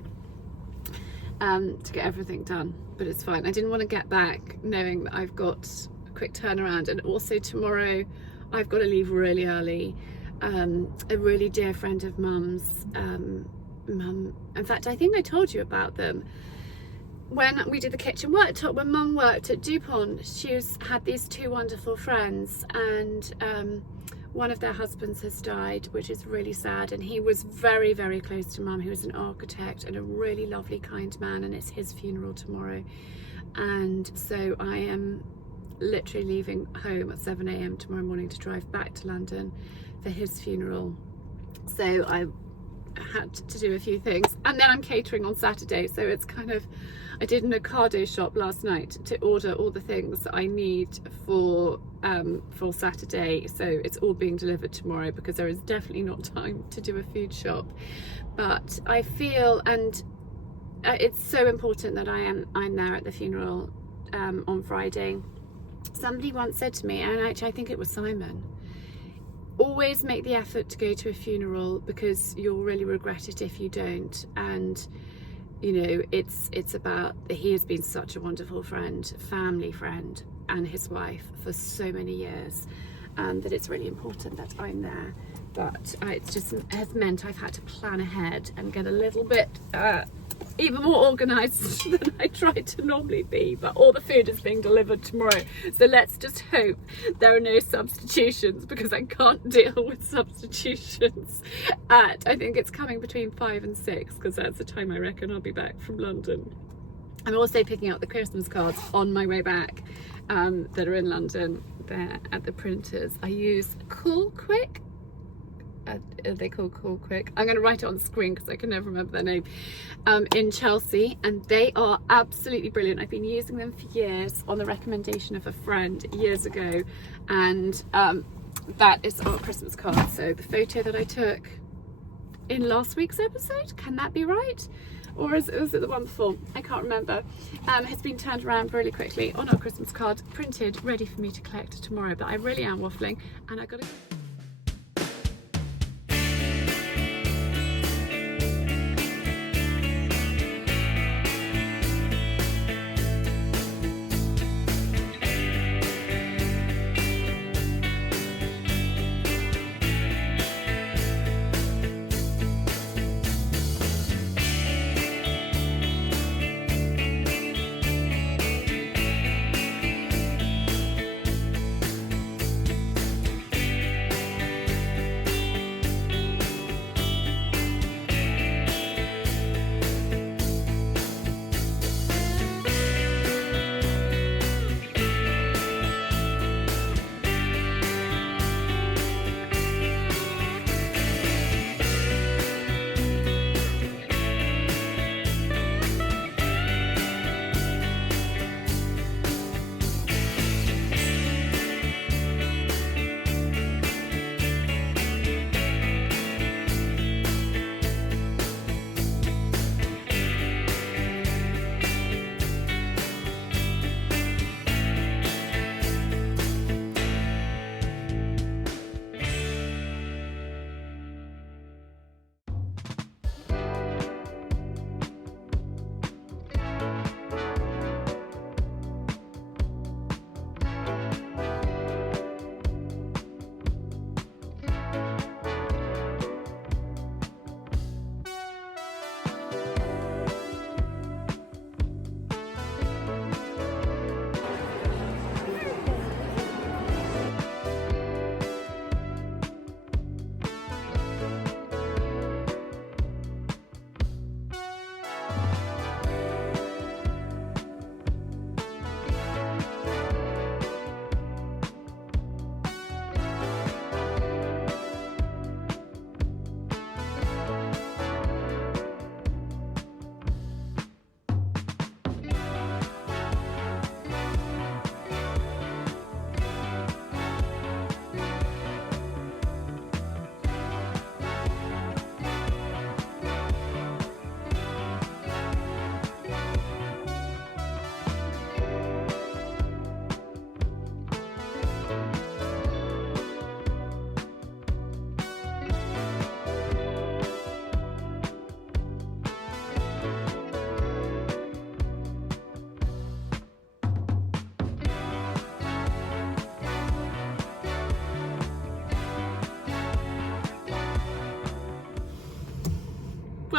to get everything done, but it's fine. I didn't want to get back knowing that I've got a quick turnaround, and also tomorrow I've got to leave really early. A really dear friend of Mum's, Mum, in fact I think I told you about them when we did the kitchen worktop. When Mum worked at DuPont, had these two wonderful friends, and one of their husbands has died, which is really sad, and he was very, very close to Mum. He was an architect and a really lovely, kind man, and it's his funeral tomorrow. And so I am literally leaving home at 7 a.m. tomorrow morning to drive back to London for his funeral. So I had to do a few things, and then I'm catering on Saturday, so it's kind of, I did an Ocado shop last night to order all the things that I need for Saturday, so it's all being delivered tomorrow because there is definitely not time to do a food shop. But I feel, and it's so important that I'm there at the funeral on Friday. Somebody once said to me, and actually I think it was Simon, always make the effort to go to a funeral because you'll really regret it if you don't. And you know, it's about, he has been such a wonderful friend, family friend, and his wife for so many years, that it's really important that I'm there. But it just has meant I've had to plan ahead and get a little bit even more organised than I try to normally be. But all the food is being delivered tomorrow, so let's just hope there are no substitutions, because I can't deal with substitutions at, I think it's coming between 5 and 6, because that's the time I reckon I'll be back from London. I'm also picking up the Christmas cards on my way back that are in London. They're at the printers. I use Cool Quick. Are they called Cool Quick? I'm going to write it on the screen because I can never remember their name, in Chelsea, and they are absolutely brilliant. I've been using them for years on the recommendation of a friend years ago, and that is our Christmas card. So the photo that I took in last week's episode, can that be right? Or was it the one before? I can't remember. Has been turned around really quickly on our Christmas card, printed, ready for me to collect tomorrow. But I really am waffling, and I got to...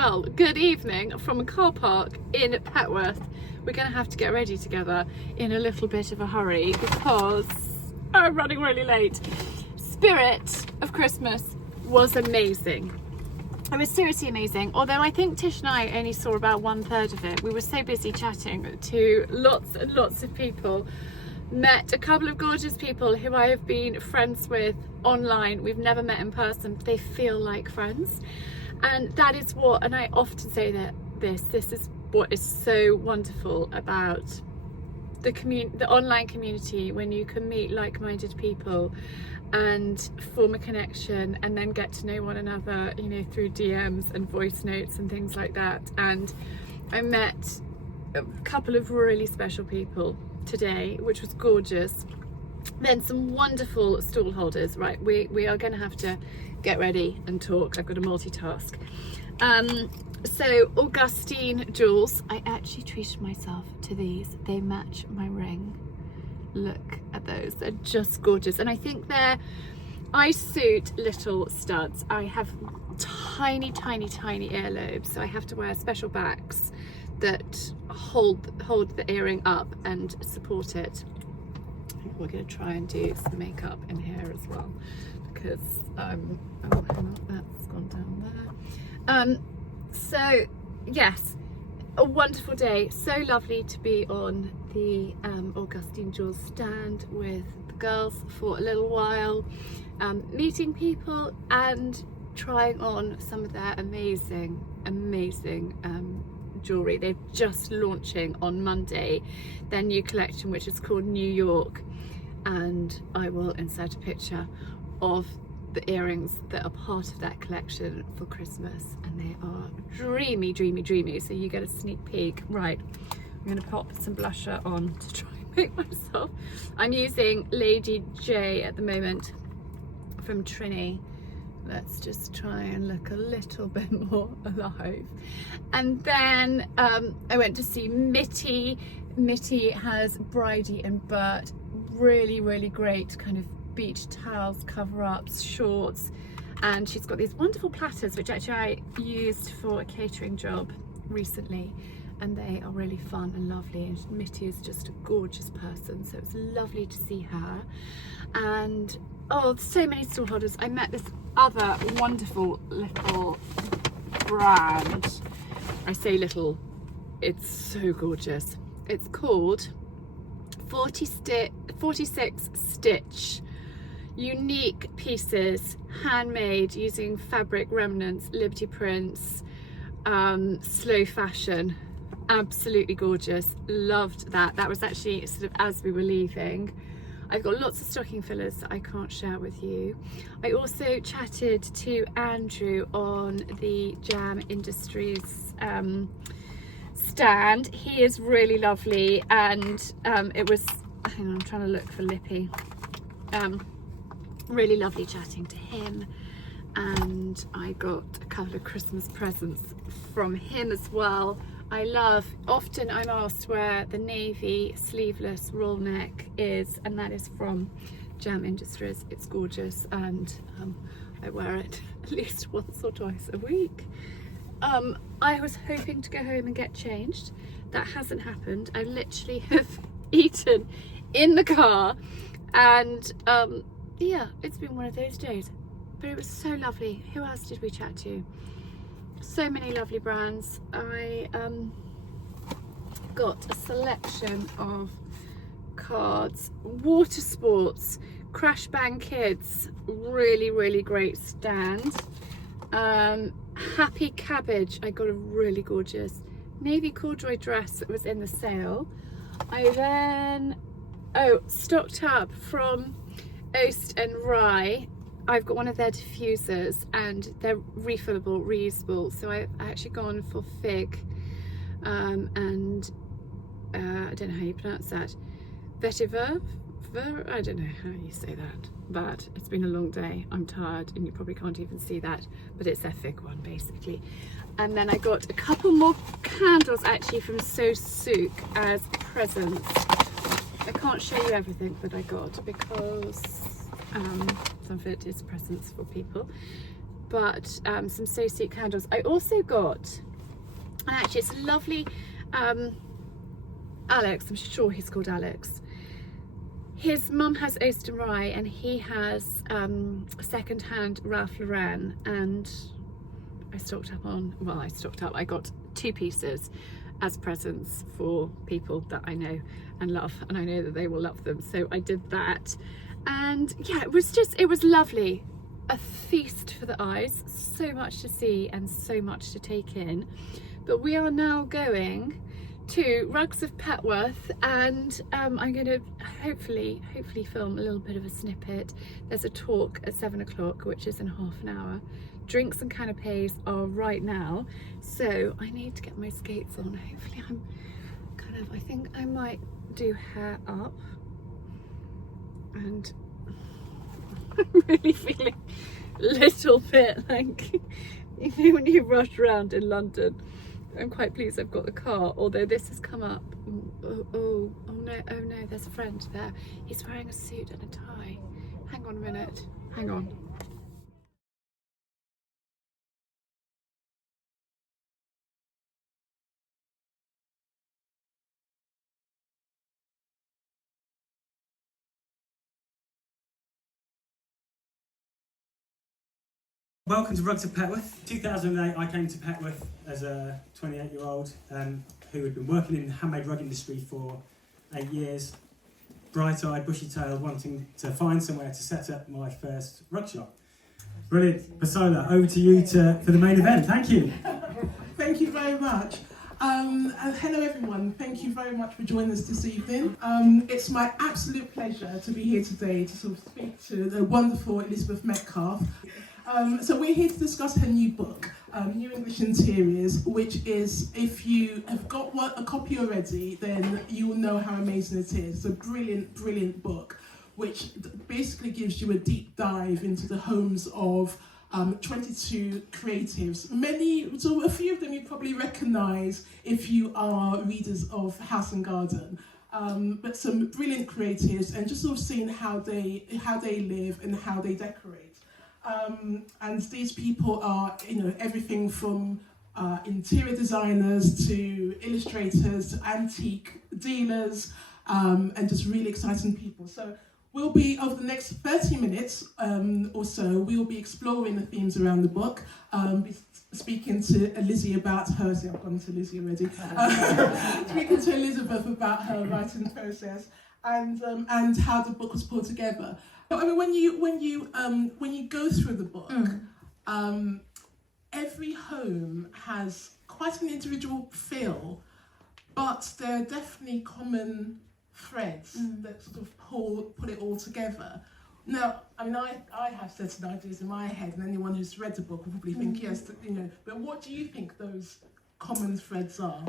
well, good evening from a car park in Petworth. We're going to have to get ready together in a little bit of a hurry because I'm running really late. Spirit of Christmas was amazing. It was seriously amazing, although I think Tish and I only saw about 1/3 of it. We were so busy chatting to lots and lots of people. Met a couple of gorgeous people who I have been friends with online. We've never met in person, but they feel like friends. And that is what, and I often say that this is what is so wonderful about the online community, when you can meet like-minded people and form a connection and then get to know one another, you know, through DMs and voice notes and things like that. And I met a couple of really special people today, which was gorgeous. Then some wonderful stall holders. Right, we are going to have to get ready and talk. I've got to multitask. So Augustine jewels. I actually treated myself to these. They match my ring. Look at those, they're just gorgeous. And I think I suit little studs. I have tiny earlobes, so I have to wear special backs that hold the earring up and support it. I think we're going to try and do some makeup in here as well, because oh, hang on, that's gone down there. So yes, a wonderful day. So lovely to be on the Augustine Jewels stand with the girls for a little while, meeting people and trying on some of their amazing jewellery. They're just launching on Monday their new collection, which is called New York, and I will insert a picture of the earrings that are part of that collection for Christmas, and they are dreamy. So you get a sneak peek. Right, I'm going to pop some blusher on to try and make myself. I'm using Lady J at the moment from Trini. Let's just try and look a little bit more alive. And then I went to see Mitty. Mitty has Bridie and Bert, really great kind of beach towels, cover-ups, shorts, and she's got these wonderful platters which actually I used for a catering job recently, and they are really fun and lovely. And Mitty is just a gorgeous person, so it's lovely to see her. And oh, so many stall holders. I met this other wonderful little brand. I say little, it's so gorgeous. It's called 46 Stitch. Unique pieces, handmade using fabric remnants, Liberty prints, slow fashion. Absolutely gorgeous. Loved that. That was actually sort of as we were leaving. I've got lots of stocking fillers that I can't share with you. I also chatted to Andrew on the Jam Industries stand. He is really lovely, and it was, hang on, I'm trying to look for Lippy. Really lovely chatting to him, and I got a couple of Christmas presents from him as well. Often I'm asked where the navy sleeveless roll neck is, and that is from Jam Industries. It's gorgeous, and I wear it at least once or twice a week. I was hoping to go home and get changed. That hasn't happened. I literally have eaten in the car, and yeah, it's been one of those days, but it was so lovely. Who else did we chat to? So many lovely brands. I got a selection of cards. Water Sports, Crash Bang Kids, really great stand. Happy Cabbage, I got a really gorgeous navy corduroy dress that was in the sale. I then stocked up from Oast and Rye. I've got one of their diffusers, and they're refillable, reusable, so I've actually gone for Fig and I don't know how you pronounce that, vetiver, I don't know how you say that, but it's been a long day, I'm tired, and you probably can't even see that, but it's their Fig one basically. And then I got a couple more candles actually from So Souk as presents. I can't show you everything that I got because some of it is presents for people. but some So Sweet candles. I also got, and actually it's a lovely Alex, I'm sure he's called Alex. His mum has Oast and Rye, and he has second-hand Ralph Lauren, and I got 2 pieces as presents for people that I know and love, and I know that they will love them, so I did that. And yeah, it was lovely, a feast for the eyes, so much to see and so much to take in. But we are now going to Rugs of Petworth, and I'm going to hopefully film a little bit of a snippet. There's a talk at 7 o'clock, which is in half an hour. Drinks and canapes are right now, so I need to get my skates on. Hopefully I think I might do hair up, and I'm really feeling a little bit like, you know, when you rush around in London. I'm quite pleased I've got the car, although this has come up. Oh no, there's a friend there. He's wearing a suit and a tie. Hang on a minute, hang on. Welcome to Rugs of Petworth. 2008 I came to Petworth as a 28-year-old who had been working in the handmade rug industry for 8 years, bright-eyed, bushy-tailed, wanting to find somewhere to set up my first rug shop. Brilliant. Pasola, over to you for the main event. Thank you. Thank you very much. And hello everyone, thank you very much for joining us this evening. It's my absolute pleasure to be here today to sort of speak to the wonderful Elizabeth Metcalfe. So we're here to discuss her new book, New English Interiors, which is, if you have got a copy already, then you will know how amazing it is. It's a brilliant, brilliant book, which basically gives you a deep dive into the homes of 22 creatives. A few of them you probably recognise if you are readers of House and Garden. But some brilliant creatives, and just sort of seeing how they live and how they decorate. And these people are, you know, everything from interior designers to illustrators to antique dealers, and just really exciting people. So we'll be, over the next 30 minutes or so, we'll be exploring the themes around the book, be speaking to Lizzie about her, see, I've gone to Lizzie already, speaking to Elizabeth about her writing process, and how the book was pulled together. I mean, when you go through the book, every home has quite an individual feel, but there are definitely common threads that sort of pull it all together. Now, I mean, I have certain ideas in my head, and anyone who's read the book will probably think yes, you know. But what do you think those common threads are?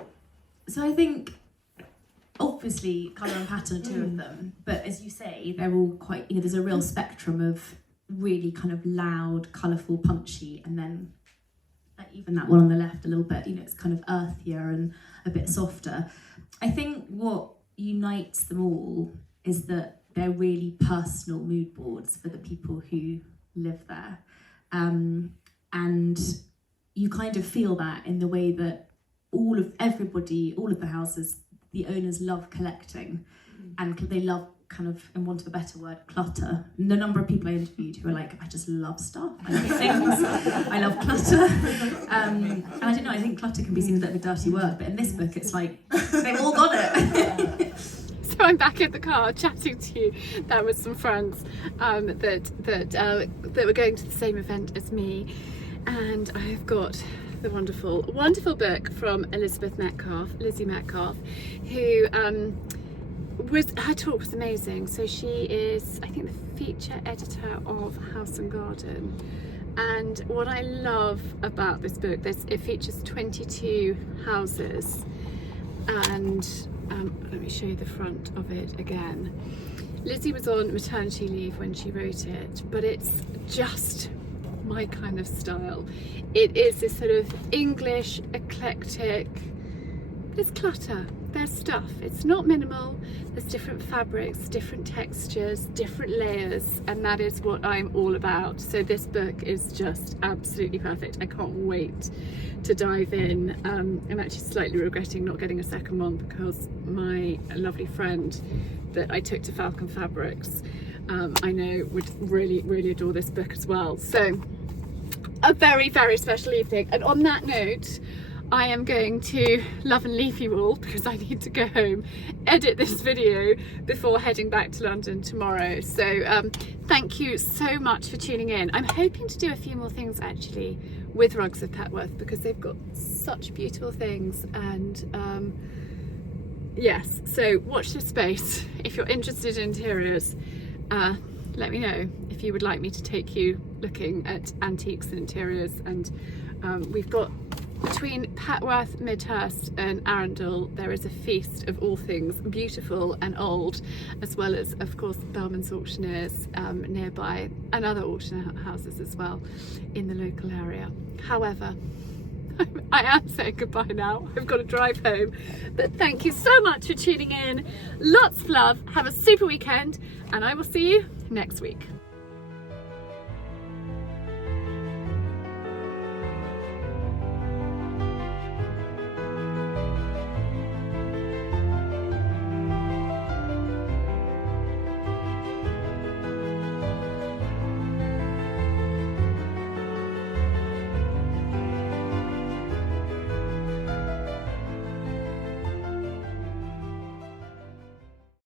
So I think, obviously, colour and pattern are two of them, but as you say, they're all quite, you know, there's a real spectrum of really kind of loud, colourful, punchy, and then even that one on the left a little bit, you know, it's kind of earthier and a bit softer. I think what unites them all is that they're really personal mood boards for the people who live there. And you kind of feel that in the way that all of the houses, the owners love collecting, and they love, kind of, in want of a better word, clutter. And the number of people I interviewed who are like, I just love stuff, I love things, I love clutter. And I don't know, I think clutter can be seen as a bit of a dirty word, but in this book it's like, they've all got it. So I'm back in the car chatting to you. There was some friends that were going to the same event as me, and I've got the wonderful book from Elizabeth Metcalfe, Lizzie Metcalfe, who her talk was amazing. So she is, I think, the feature editor of House and Garden, and what I love about this book, it features 22 houses, and let me show you the front of it again. Lizzie was on maternity leave when she wrote it, but it's just my kind of style. It is this sort of English, eclectic, there's clutter, their stuff. It's not minimal, there's different fabrics, different textures, different layers, and that is what I'm all about. So this book is just absolutely perfect. I can't wait to dive in. I'm actually slightly regretting not getting a second one because my lovely friend that I took to Falcon Fabrics, I know would really adore this book as well. So a very special evening, and on that note I am going to love and leave you all because I need to go home, edit this video before heading back to London tomorrow. So thank you so much for tuning in. I'm hoping to do a few more things actually with Rugs of Petworth because they've got such beautiful things, and yes, so watch this space. If you're interested in interiors, let me know if you would like me to take you looking at antiques and interiors. And we've got, between Petworth, Midhurst and Arundel, there is a feast of all things beautiful and old, as well as of course Bellman's Auctioneers nearby, and other auction houses as well in the local area. However, I am saying goodbye now. I've got to drive home, but thank you so much for tuning in. Lots of love, have a super weekend, and I will see you next week.